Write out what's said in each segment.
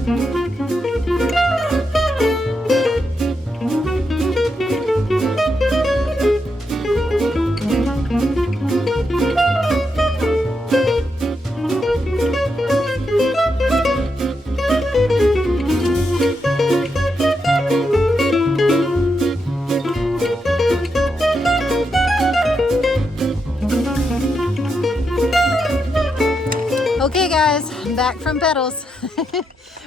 Okay guys, I'm back from Petals.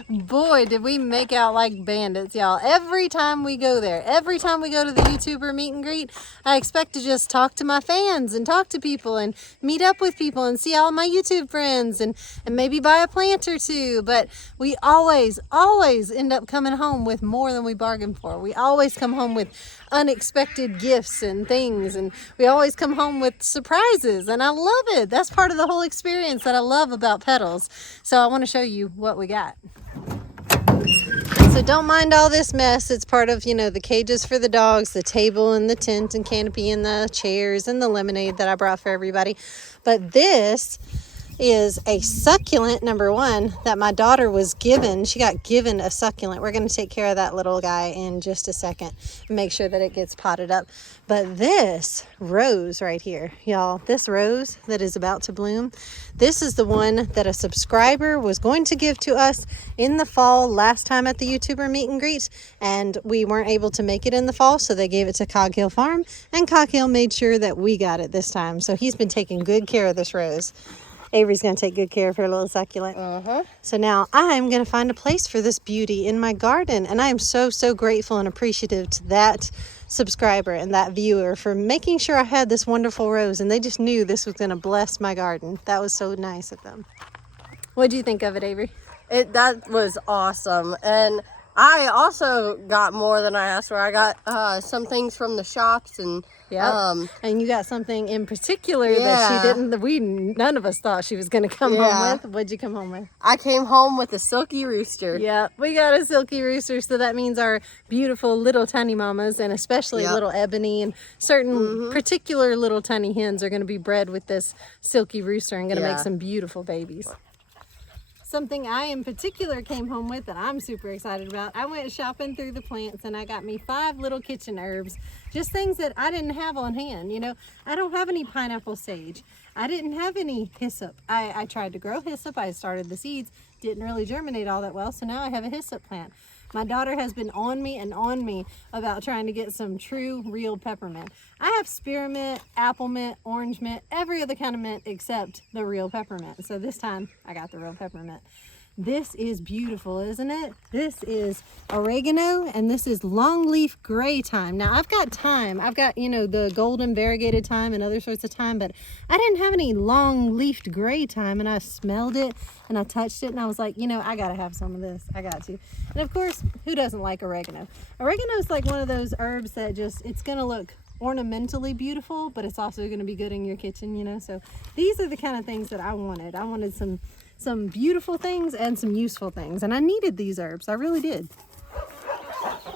Boy, did we make out like bandits, y'all. Every time we go there, every time we go to the YouTuber meet and greet, I expect to just talk to my fans and talk to people and meet up with people and see all my YouTube friends and maybe buy a plant or two. But we always end up coming home with more than we bargained for. We always come home with unexpected gifts and things, and we always come home with surprises, and I love it. That's part of the whole experience that I love about Petals. So I want to show you what we got. So don't mind all this mess. It's part of, you know, the cages for the dogs, the table and the tent and canopy and the chairs and the lemonade that I brought for everybody. But this is a succulent, number one, that my daughter was given. She got given a succulent. We're going to take care of that little guy in just a second and make sure that it gets potted up. But this rose right here, y'all, this rose that is about to bloom, this is the one that a subscriber was going to give to us in the fall last time at the YouTuber meet and greet, and we weren't able to make it in the fall, so they gave it to Cog Hill Farm, and Cog Hill made sure that we got it this time. So he's been taking good care of this rose. Avery's going to take good care of her little succulent. So now I'm going to find a place for this beauty in my garden. And I am so grateful and appreciative to that subscriber and that viewer for making sure I had this wonderful rose. And they just knew this was going to bless my garden. That was so nice of them. What do you think of it, Avery? That was awesome. And I also got more than I asked for. I got some things from the shops, and and you got something in particular that she didn't. None of us thought she was going to come home with. What'd you come home with? I came home with a silky rooster. Yeah, we got a silky rooster, so that means our beautiful little tiny mamas, and especially little Ebony and certain particular little tiny hens are going to be bred with this silky rooster and going to make some beautiful babies. Something I in particular came home with that I'm super excited about. I went shopping through the plants and I got me 5 little kitchen herbs, just things that I didn't have on hand. You know, I don't have any pineapple sage. I didn't have any hyssop. I tried to grow hyssop. I started the seeds, didn't really germinate all that well, so now I have a hyssop plant. My daughter has been on me about trying to get some true, real peppermint. I have spearmint, apple mint, orange mint, every other kind of mint except the real peppermint. So this time I got the real peppermint. This is beautiful, isn't it? This is oregano, and this is longleaf gray thyme. Now I've got thyme. I've got, you know, the golden variegated thyme and other sorts of thyme, but I didn't have any long-leafed gray thyme, and I smelled it and I touched it and I was like, you know, I gotta have some of this. I got to. And of course, who doesn't like oregano? Oregano is like one of those herbs that it's gonna look ornamentally beautiful, but it's also gonna be good in your kitchen, you know? So these are the kind of things that I wanted. I wanted some beautiful things and some useful things, and I needed these herbs. I really did.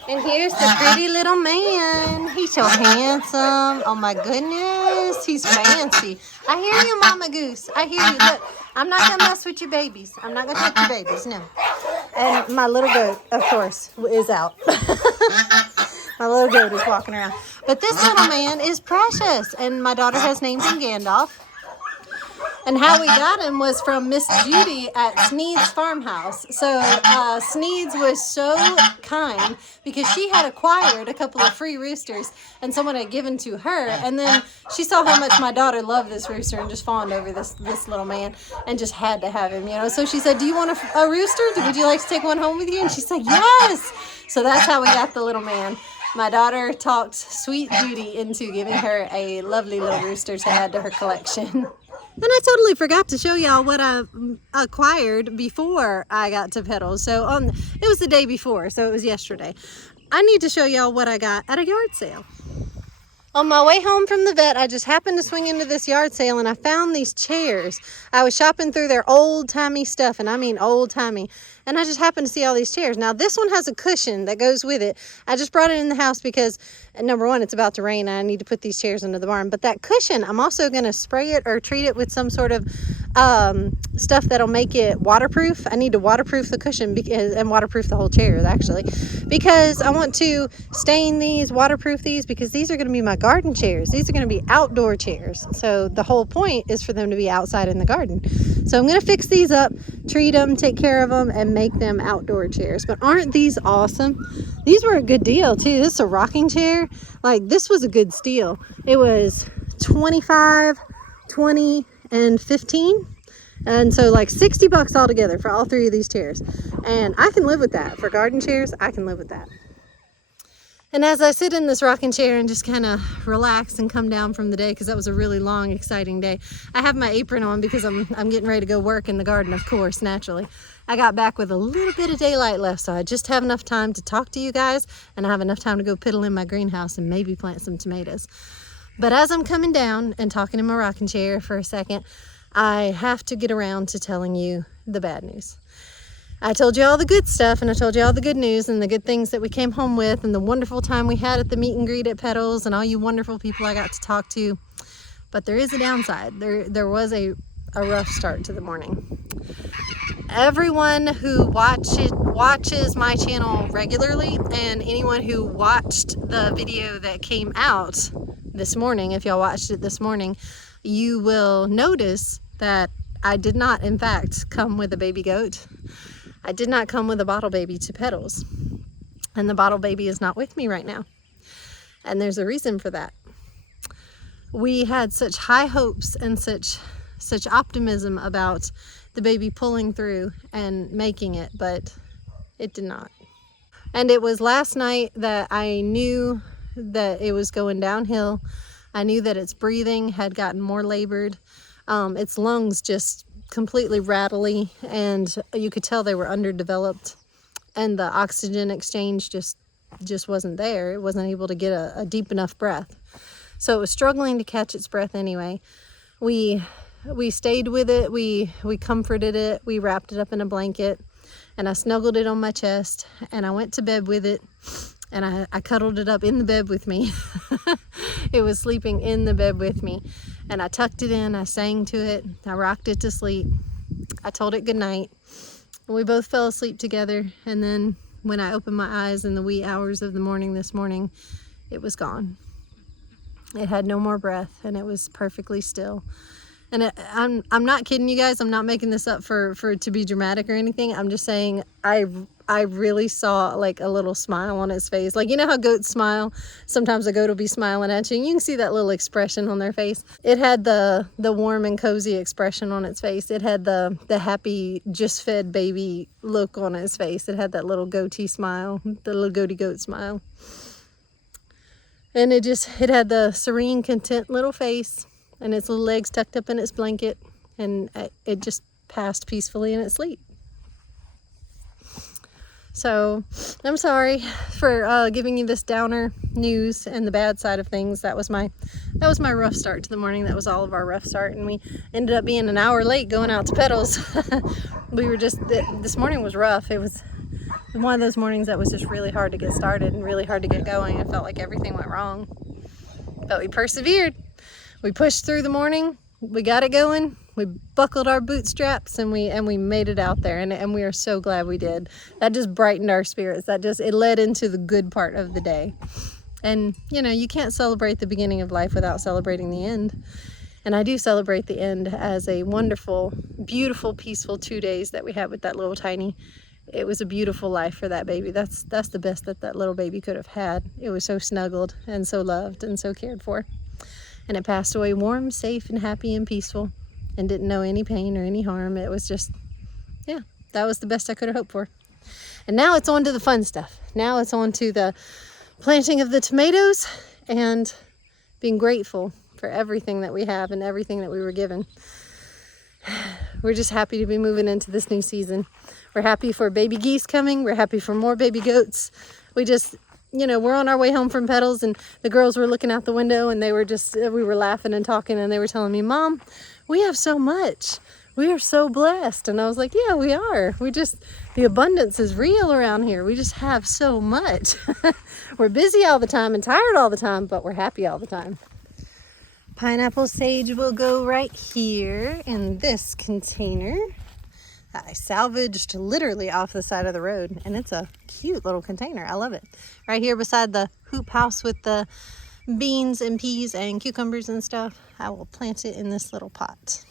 And here's the pretty little man. He's so handsome. Oh my goodness, he's fancy. I hear you, Mama Goose. I hear you. Look, I'm not gonna mess with your babies. I'm not gonna touch your babies, no. And my little goat, of course, is out. My little goat is walking around. But this little man is precious, and my daughter has named him Gandalf. And how we got him was from Miss Judy at Sneed's farmhouse. So Sneed's was so kind because she had acquired a couple of free roosters and someone had given to her. And then she saw how much my daughter loved this rooster and just fawned over this little man and just had to have him, you know. So she said, do you want a rooster? Would you like to take one home with you? And she said, yes. So that's how we got the little man. My daughter talked sweet Judy into giving her a lovely little rooster to add to her collection. Then I totally forgot to show y'all what I acquired before I got to Petals. So it was the day before, so it was yesterday. I need to show y'all what I got at a yard sale. On my way home from the vet, I just happened to swing into this yard sale and I found these chairs. I was shopping through their old-timey stuff, and I mean old-timey. And I just happened to see all these chairs. Now, this one has a cushion that goes with it. I just brought it in the house because, number one, it's about to rain and I need to put these chairs into the barn. But that cushion, I'm also going to spray it or treat it with some sort of stuff that'll make it waterproof. I need to waterproof the cushion and waterproof the whole chair, actually, because I want to stain these, waterproof these, because these are going to be my garden chairs. These are going to be outdoor chairs. So the whole point is for them to be outside in the garden. So I'm going to fix these up, treat them, take care of them, and make them outdoor chairs. But aren't these awesome? These were a good deal too. This is a rocking chair. Like, this was a good steal. It was $25, $20, and $15, and so like $60 altogether for all three of these chairs, and I can live with that. For garden chairs, I can live with that. And as I sit in this rocking chair and just kind of relax and come down from the day, because that was a really long, exciting day, I have my apron on because I'm getting ready to go work in the garden, of course, naturally. I got back with a little bit of daylight left, so I just have enough time to talk to you guys, and I have enough time to go piddle in my greenhouse and maybe plant some tomatoes. But as I'm coming down and talking in my rocking chair for a second, I have to get around to telling you the bad news. I told you all the good stuff, and I told you all the good news and the good things that we came home with, and the wonderful time we had at the meet and greet at Petals, and all you wonderful people I got to talk to. But there is a downside. There was a rough start to the morning. Everyone who watches my channel regularly, and anyone who watched the video that came out this morning, if y'all watched it this morning, you will notice that I did not, in fact, come with a baby goat. I did not come with a bottle baby to Petals, and the bottle baby is not with me right now, and there's a reason for that. We had such high hopes and such optimism about the baby pulling through and making it, but it did not. And it was last night that I knew that it was going downhill. I knew that its breathing had gotten more labored. Its lungs just completely rattly, and you could tell they were underdeveloped, and the oxygen exchange just wasn't there. It wasn't able to get a deep enough breath. So it was struggling to catch its breath anyway. We stayed with it, we comforted it, we wrapped it up in a blanket, and I snuggled it on my chest, and I went to bed with it, and I cuddled it up in the bed with me. It was sleeping in the bed with me, and I tucked it in, I sang to it, I rocked it to sleep, I told it good night, and we both fell asleep together. And then when I opened my eyes in the wee hours of the morning this morning, it was gone. It had no more breath, and it was perfectly still. And I'm not kidding you guys. I'm not making this up for to be dramatic or anything. I'm just saying I really saw like a little smile on its face. Like, you know how goats smile? Sometimes a goat will be smiling at you, and you can see that little expression on their face. It had the warm and cozy expression on its face. It had the happy, just fed baby look on its face. It had that little goatee smile, the little goatee goat smile. And it had the serene, content little face, and its little legs tucked up in its blanket, and it just passed peacefully in its sleep. So I'm sorry for giving you this downer news and the bad side of things. That was my rough start to the morning. That was all of our rough start, and we ended up being an hour late going out to Petals. This morning was rough. It was one of those mornings that was just really hard to get started and really hard to get going. It felt like everything went wrong, but we persevered. We pushed through the morning. We got it going. We buckled our bootstraps, and we made it out there, and we are so glad we did. That just brightened our spirits. It led into the good part of the day. And you know, you can't celebrate the beginning of life without celebrating the end. And I do celebrate the end as a wonderful, beautiful, peaceful 2 days that we had with that little tiny. It was a beautiful life for that baby. That's the best that little baby could have had. It was so snuggled and so loved and so cared for. And it passed away warm, safe, and happy and peaceful, and didn't know any pain or any harm. It was just, yeah, that was the best I could have hoped for. And now it's on to the fun stuff. Now it's on to the planting of the tomatoes and being grateful for everything that we have and everything that we were given. We're just happy to be moving into this new season. We're happy for baby geese coming. We're happy for more baby goats. We just, you know, we're on our way home from Petals, and the girls were looking out the window, and we were laughing and talking, and they were telling me, Mom, we have so much. We are so blessed. And I was like, yeah, we are. The abundance is real around here. We just have so much. We're busy all the time and tired all the time, but we're happy all the time. Pineapple sage will go right here in this container that I salvaged literally off the side of the road. And it's a cute little container. I love it. Right here beside the hoop house with the beans and peas and cucumbers and stuff, I will plant it in this little pot.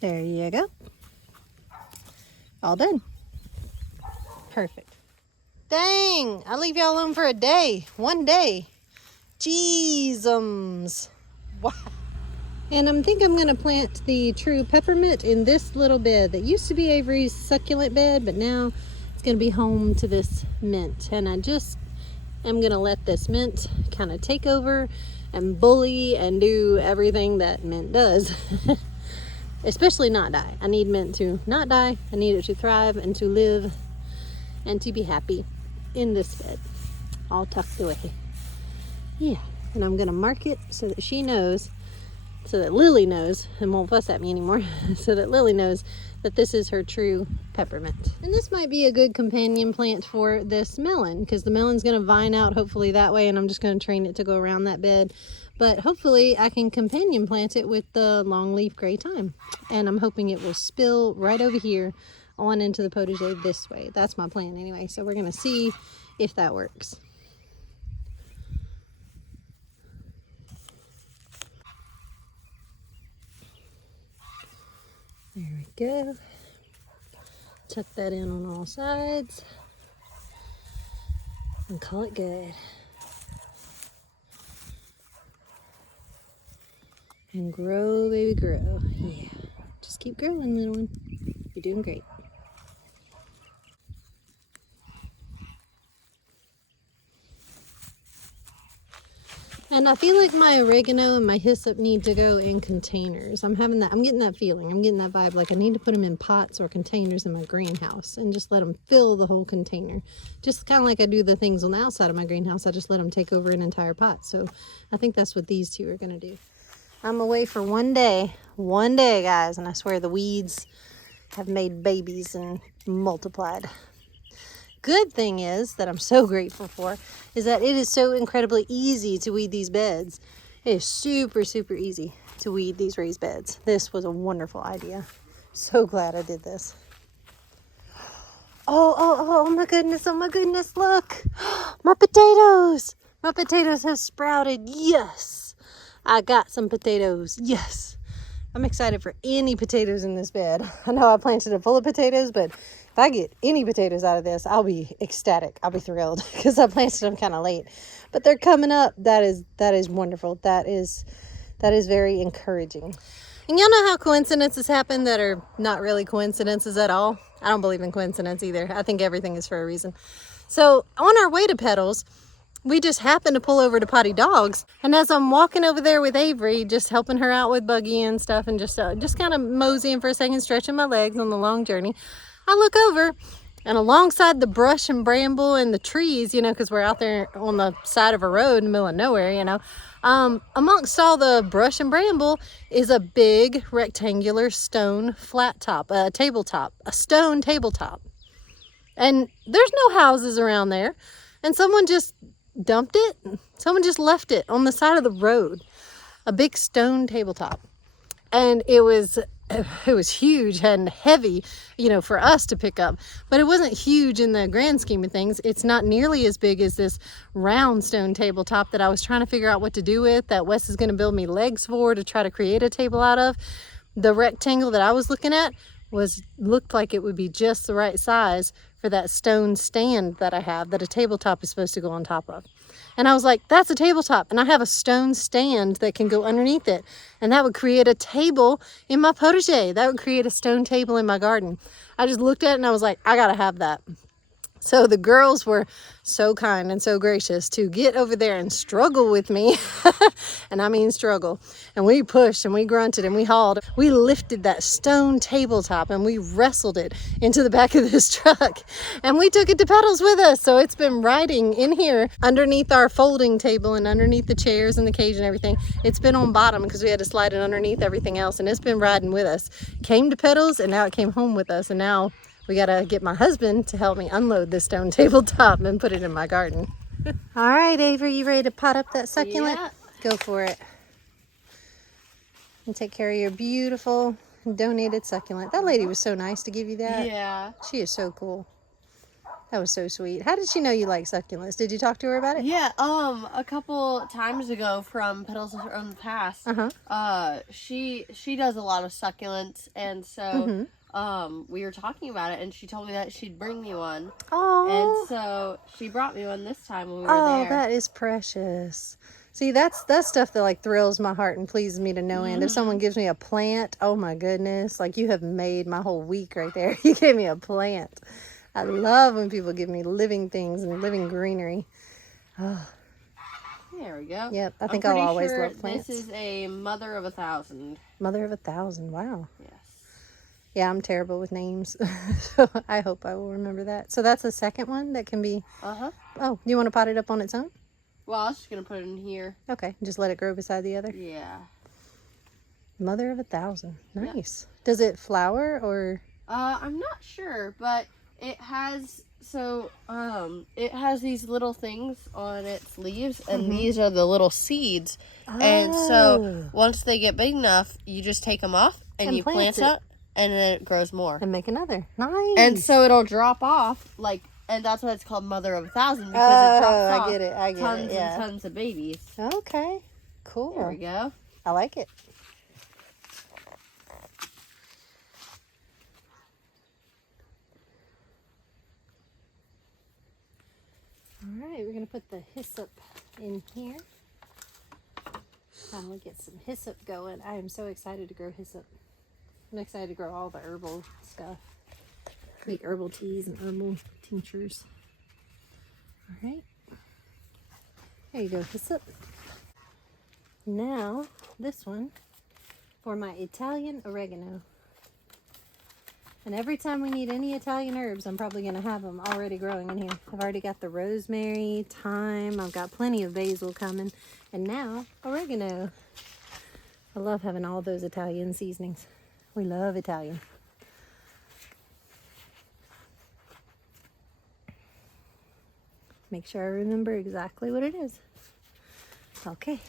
There you go. All done. Perfect. Dang, I leave y'all alone for a day. One day. Jeezums. Wow. And I think I'm going to plant the true peppermint in this little bed that used to be Avery's succulent bed, but now it's going to be home to this mint. And I just am going to let this mint kind of take over and bully and do everything that mint does. Especially not die. I need mint to not die. I need it to thrive and to live and to be happy in this bed, all tucked away. Yeah, and I'm gonna mark it so that she knows, so that Lily knows and won't fuss at me anymore, so that Lily knows that this is her true peppermint. And this might be a good companion plant for this melon, because the melon's gonna vine out hopefully that way, and I'm just gonna train it to go around that bed. But hopefully I can companion plant it with the longleaf gray thyme. And I'm hoping it will spill right over here on into the potager this way. That's my plan anyway. So we're going to see if that works. There we go. Tuck that in on all sides and call it good. And grow, baby, grow. Yeah. Just keep growing, little one. You're doing great. And I feel like my oregano and my hyssop need to go in containers. I'm getting that feeling. I'm getting that vibe. Like I need to put them in pots or containers in my greenhouse and just let them fill the whole container. Just kind of like I do the things on the outside of my greenhouse. I just let them take over an entire pot. So I think that's what these two are going to do. I'm away for one day, guys, and I swear the weeds have made babies and multiplied. Good thing is, that I'm so grateful for, is that it is so incredibly easy to weed these beds. It is super, super easy to weed these raised beds. This was a wonderful idea. So glad I did this. Oh my goodness, look. My potatoes. My potatoes have sprouted, yes. I got some potatoes. Yes. I'm excited for any potatoes in this bed. I know I planted it full of potatoes, but if I get any potatoes out of this, I'll be ecstatic. I'll be thrilled because I planted them kind of late. But they're coming up. That is wonderful. That is very encouraging. And y'all know how coincidences happen that are not really coincidences at all? I don't believe in coincidence either. I think everything is for a reason. So on our way to Petals, we just happened to pull over to Potty Dogs. And as I'm walking over there with Avery, just helping her out with Buggy and stuff and just kind of moseying for a second, stretching my legs on the long journey, I look over and alongside the brush and bramble and the trees, you know, because we're out there on the side of a road in the middle of nowhere, you know, amongst all the brush and bramble is a big rectangular stone flat top, a tabletop, a stone tabletop. And there's no houses around there. And someone just dumped it. Someone just left it on the side of the road, a big stone tabletop. And it was huge and heavy, you know, for us to pick up, but it wasn't huge in the grand scheme of things. It's not nearly as big as this round stone tabletop that I was trying to figure out what to do with, that Wes is going to build me legs for to try to create a table out of. The rectangle that I was looking at looked like it would be just the right size for that stone stand that I have, that a tabletop is supposed to go on top of. And I was like, that's a tabletop, and I have a stone stand that can go underneath it, and that would create a table in my potager. That would create a stone table in my garden. I just looked at it and I was like, I gotta have that. So the girls were so kind and so gracious to get over there and struggle with me. And I mean struggle. And we pushed and we grunted and we hauled. We lifted that stone tabletop and we wrestled it into the back of this truck. And we took it to Petals with us. So it's been riding in here underneath our folding table and underneath the chairs and the cage and everything. It's been on bottom because we had to slide it underneath everything else. And it's been riding with us. Came to Petals and now it came home with us. And now we gotta get my husband to help me unload this stone tabletop and put it in my garden. All right, Avery, you ready to pot up that succulent? Yeah. Go for it. And take care of your beautiful donated succulent. That lady was so nice to give you that. Yeah. She is so cool. That was so sweet. How did she know you like succulents? Did you talk to her about it? Yeah, a couple times ago from Petals from the Past, she does a lot of succulents, and so we were talking about it, and she told me that she'd bring me one. Oh. And so she brought me one this time when we were there. Oh, that is precious. See, that's stuff that like thrills my heart and pleases me to no end. If someone gives me a plant, oh my goodness, like you have made my whole week right there. You gave me a plant. I love when people give me living things and living greenery. Oh. There we go. Yep, I think I'll always love plants. This is a mother of 1,000. Mother of 1,000, wow. Yes. Yeah, I'm terrible with names, so I hope I will remember that. So that's the second one that can be... Oh, you want to pot it up on its own? Well, I was just going to put it in here. Okay, just let it grow beside the other? Yeah. Mother of 1,000. Nice. Yep. Does it flower or... I'm not sure, but it has... So, it has these little things on its leaves, and these are the little seeds. Oh. And so, once they get big enough, you just take them off, and you plant it. And then it grows more. And make another. Nice. And so it'll drop off, like, and that's why it's called Mother of 1,000, because it drops off I get tons it, yeah. and tons of babies. Okay. Cool. There we go. I like it. All right, we're going to put the hyssop in here. We'll get some hyssop going. I am so excited to grow hyssop. I'm excited to grow all the herbal stuff. Make herbal teas and herbal tinctures. All right. There you go, hyssop. Now, this one for my Italian oregano. And every time we need any Italian herbs, I'm probably going to have them already growing in here. I've already got the rosemary, thyme, I've got plenty of basil coming, and now oregano. I love having all those Italian seasonings. We love Italian. Make sure I remember exactly what it is. Okay.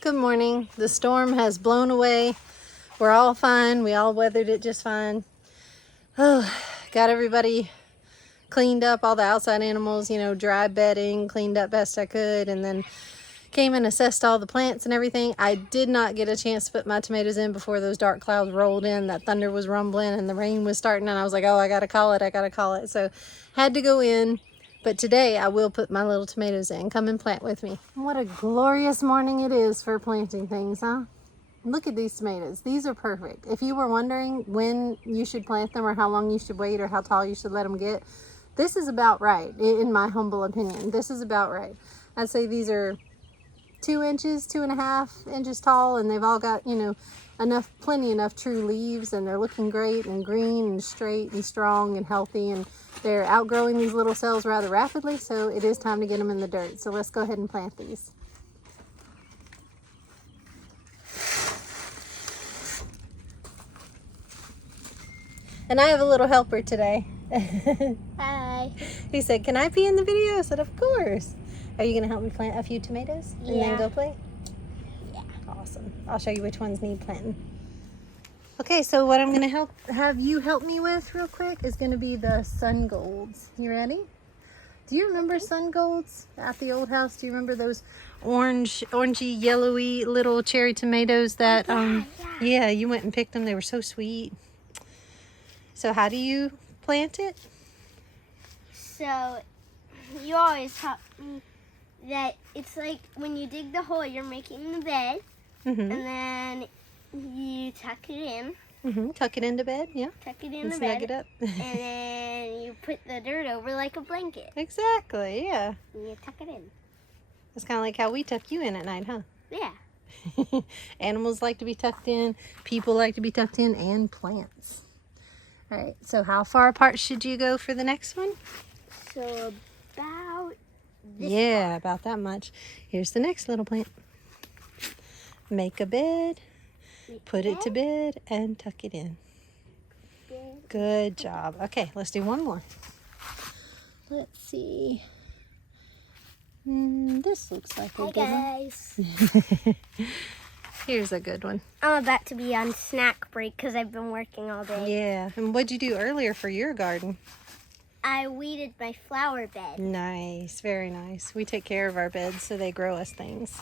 Good morning. The storm has blown away. We're all fine. We all weathered it just fine. Oh, got everybody cleaned up, all the outside animals, you know, dry bedding, cleaned up best I could, and then came and assessed all the plants and everything. I did not get a chance to put my tomatoes in before those dark clouds rolled in. That thunder was rumbling and the rain was starting, and I was like, oh, I gotta call it. So had to go in, but today I will put my little tomatoes in. Come and plant with me. What a glorious morning it is for planting things, huh? Look at these tomatoes. These are perfect. If you were wondering when you should plant them or how long you should wait or how tall you should let them get, this is about right, in my humble opinion. This is about right. I'd say these are 2 inches, 2.5 inches tall, and they've all got, you know, plenty enough true leaves, and they're looking great and green and straight and strong and healthy, and they're outgrowing these little cells rather rapidly, so it is time to get them in the dirt. So let's go ahead and plant these. And I have a little helper today. Hi. He said, can I pee in the video? I said, of course. Are you going to help me plant a few tomatoes and then go play? Yeah. Awesome. I'll show you which ones need planting. Okay, so what I'm going to have you help me with real quick is going to be the sun golds. You ready? Do you remember sun golds at the old house? Do you remember those orangey, yellowy little cherry tomatoes that, yeah, you went and picked them. They were so sweet. So how do you plant it? So you always taught me that it's like when you dig the hole, you're making the bed, and then you tuck it in. Tuck it into bed, yeah. Tuck it in and the snug bed. it up. And then you put the dirt over like a blanket. Exactly, yeah. And you tuck it in. It's kind of like how we tuck you in at night, huh? Yeah. Animals like to be tucked in, people like to be tucked in, and plants. All right, so how far apart should you go for the next one? So about this Yeah, far. about that much. Here's the next little plant. Make a bed, put it to bed, and tuck it in. Good job. Okay, let's do one more. Let's see. This looks like a Hi good one. guys. Here's a good one. I'm about to be on snack break because I've been working all day. Yeah. And what'd you do earlier for your garden? I weeded my flower bed. Nice. Very nice. We take care of our beds so they grow us things.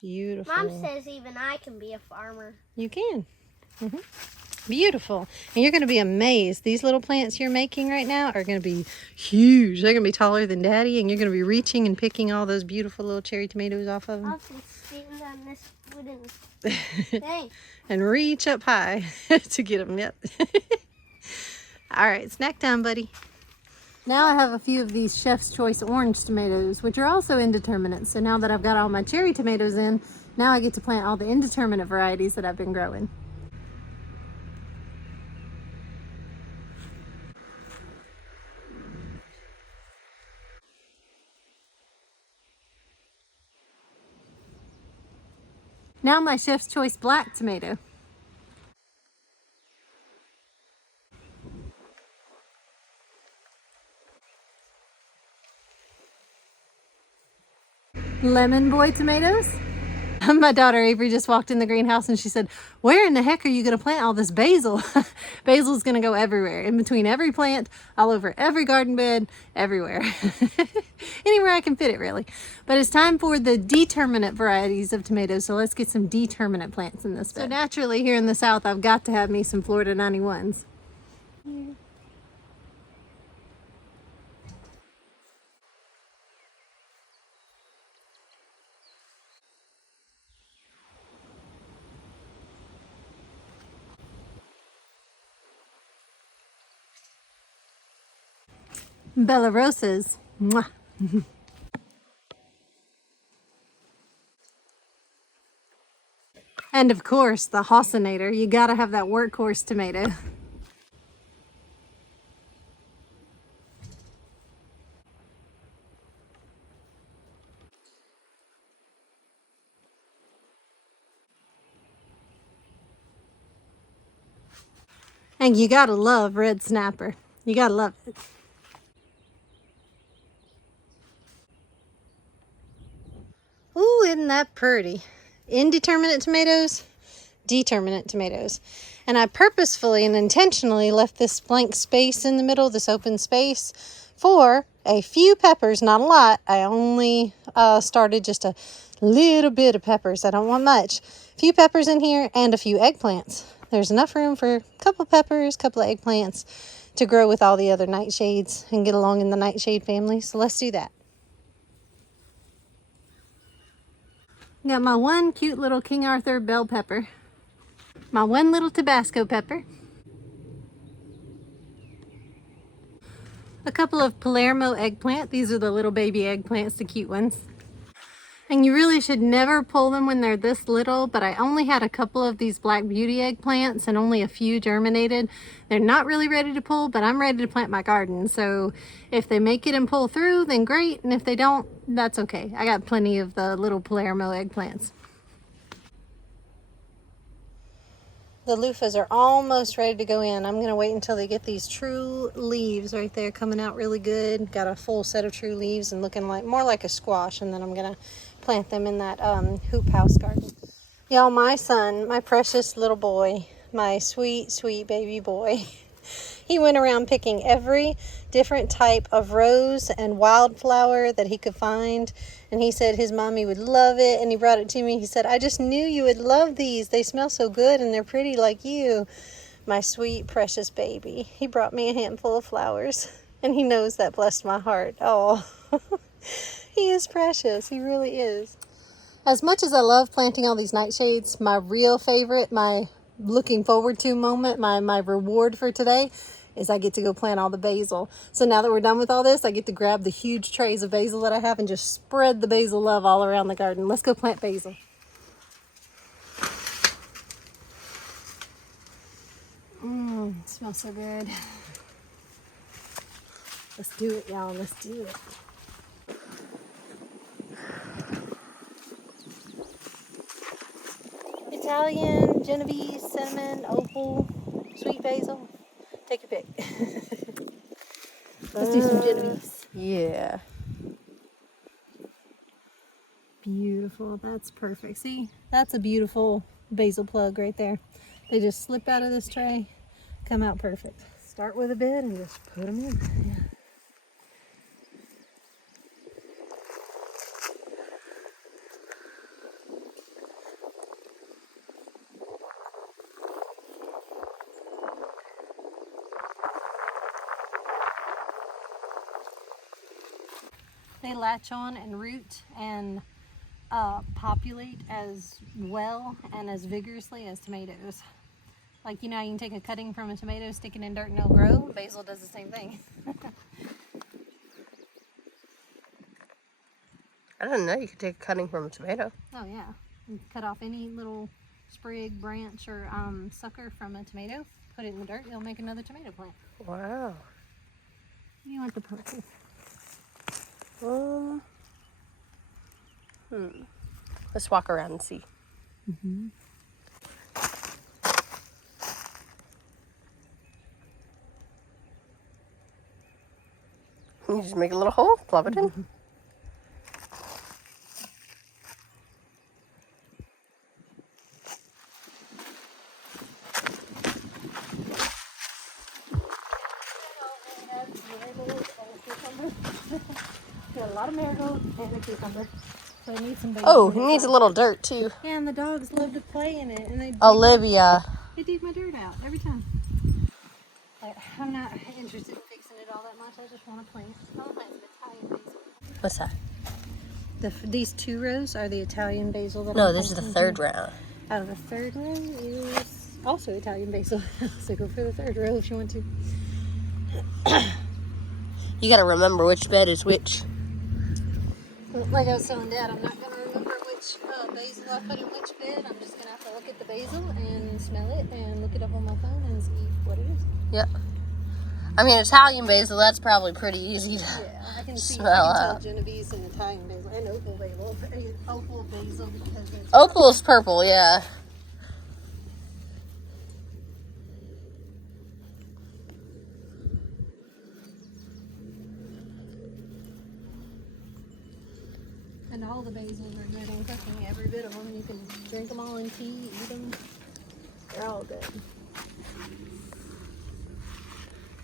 Beautiful. Mom says even I can be a farmer. You can. Beautiful. And you're going to be amazed. These little plants you're making right now are going to be huge. They're going to be taller than Daddy, and you're going to be reaching and picking all those beautiful little cherry tomatoes off of them. I'll just stand on this wooden thing. And reach up high to get them. Yep. All right, snack time, buddy. Now I have a few of these Chef's Choice orange tomatoes, which are also indeterminate. So now that I've got all my cherry tomatoes in, now I get to plant all the indeterminate varieties that I've been growing. Now my Chef's Choice black tomato. Lemon boy tomatoes. My daughter Avery just walked in the greenhouse and she said, "Where in the heck are you going to plant all this basil?" Basil's going to go everywhere, in between every plant, all over every garden bed, everywhere. Anywhere I can fit it, really. But it's time for the determinate varieties of tomatoes, so let's get some determinate plants in this bed. So naturally, here in the South, I've got to have me some Florida 91s. Bella Rosas. Mwah. And of course, the Hossinator. You gotta have that workhorse tomato. And you gotta love red snapper. You gotta love it. Ooh, isn't that pretty? Indeterminate tomatoes, determinate tomatoes. And I purposefully and intentionally left this blank space in the middle, this open space, for a few peppers, not a lot. I only started just a little bit of peppers. I don't want much. A few peppers in here and a few eggplants. There's enough room for a couple peppers, a couple of eggplants to grow with all the other nightshades and get along in the nightshade family. So let's do that. Got my one cute little King Arthur bell pepper, my one little Tabasco pepper, a couple of Palermo eggplant. These are the little baby eggplants, the cute ones. And you really should never pull them when they're this little, but I only had a couple of these Black Beauty eggplants and only a few germinated. They're not really ready to pull, but I'm ready to plant my garden. So if they make it and pull through, then great. And if they don't, that's okay. I got plenty of the little Palermo eggplants. The loofahs are almost ready to go in. I'm gonna wait until they get these true leaves right there coming out really good. Got a full set of true leaves and looking like more like a squash, and then I'm gonna plant them in that hoop house garden. Y'all, my son, my precious little boy, my sweet, sweet baby boy, he went around picking every different type of rose and wildflower that he could find. And he said his mommy would love it. And he brought it to me. He said, "I just knew you would love these. They smell so good and they're pretty like you." My sweet, precious baby. He brought me a handful of flowers. And he knows that blessed my heart. Oh, he is precious. He really is. As much as I love planting all these nightshades, my real favorite, my looking forward to moment, my reward for today is I get to go plant all the basil. So now that we're done with all this, I get to grab the huge trays of basil that I have and just spread the basil love all around the garden. Let's go plant basil. It smells so good. Let's do it, y'all. Let's do it. Italian, Genovese, cinnamon, opal, sweet basil. Take your pick. Let's do some Genovese. Yeah. Beautiful. That's perfect. See, that's a beautiful basil plug right there. They just slip out of this tray, come out perfect. Start with a bed and just put them in. Yeah. They latch on and root and populate as well and as vigorously as tomatoes. Like, you know, you can take a cutting from a tomato, stick it in dirt, and it'll grow. Basil does the same thing. I didn't know you could take a cutting from a tomato. Oh yeah, you cut off any little sprig, branch, or sucker from a tomato, put it in the dirt, you'll make another tomato plant. Wow. You want the purple? Let's walk around and see. Mm-hmm. You just make a little hole, plop it in. Got a lot of marigolds and a cucumber. So it needs some basil. Oh, he needs a little dirt too. Yeah, and the dogs love to play in it, and they Olivia. They dig my dirt out every time. But I'm not interested in fixing it all that much. I just want to plant. I want to plant some Italian basil. What's that? These 2 rows are the Italian basil. That No, I'm this is the planting. 3rd round. Oh, the 3rd row is also Italian basil. So go for the 3rd row if you want to. You gotta remember which bed is which. Like I was telling Dad, I'm not going to remember which basil I put in which bed. I'm just going to have to look at the basil and smell it and look it up on my phone and see what it is. Yep. I mean, Italian basil, that's probably pretty easy to I can see, smell I can out. tell Genovese and Italian basil and opal basil. Opal basil because it's Opal's purple, yeah. and all the basils are good in cooking. Every bit of them, you can drink them all in tea, eat them. They're all good.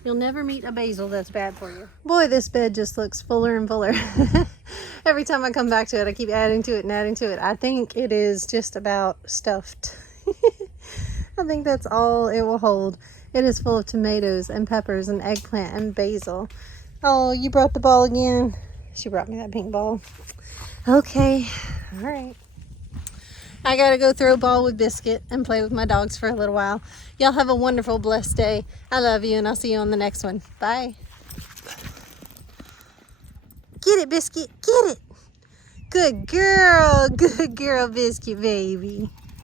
You'll never meet a basil that's bad for you. Boy, this bed just looks fuller and fuller. Every time I come back to it, I keep adding to it and adding to it. I think it is just about stuffed. I think that's all it will hold. It is full of tomatoes and peppers and eggplant and basil. Oh, you brought the ball again? She brought me that pink ball. Okay, all right. I gotta go throw a ball with Biscuit and play with my dogs for a little while. Y'all have a wonderful, blessed day. I love you, and I'll see you on the next one. Bye. Get it, Biscuit, get it. Good girl, Biscuit baby.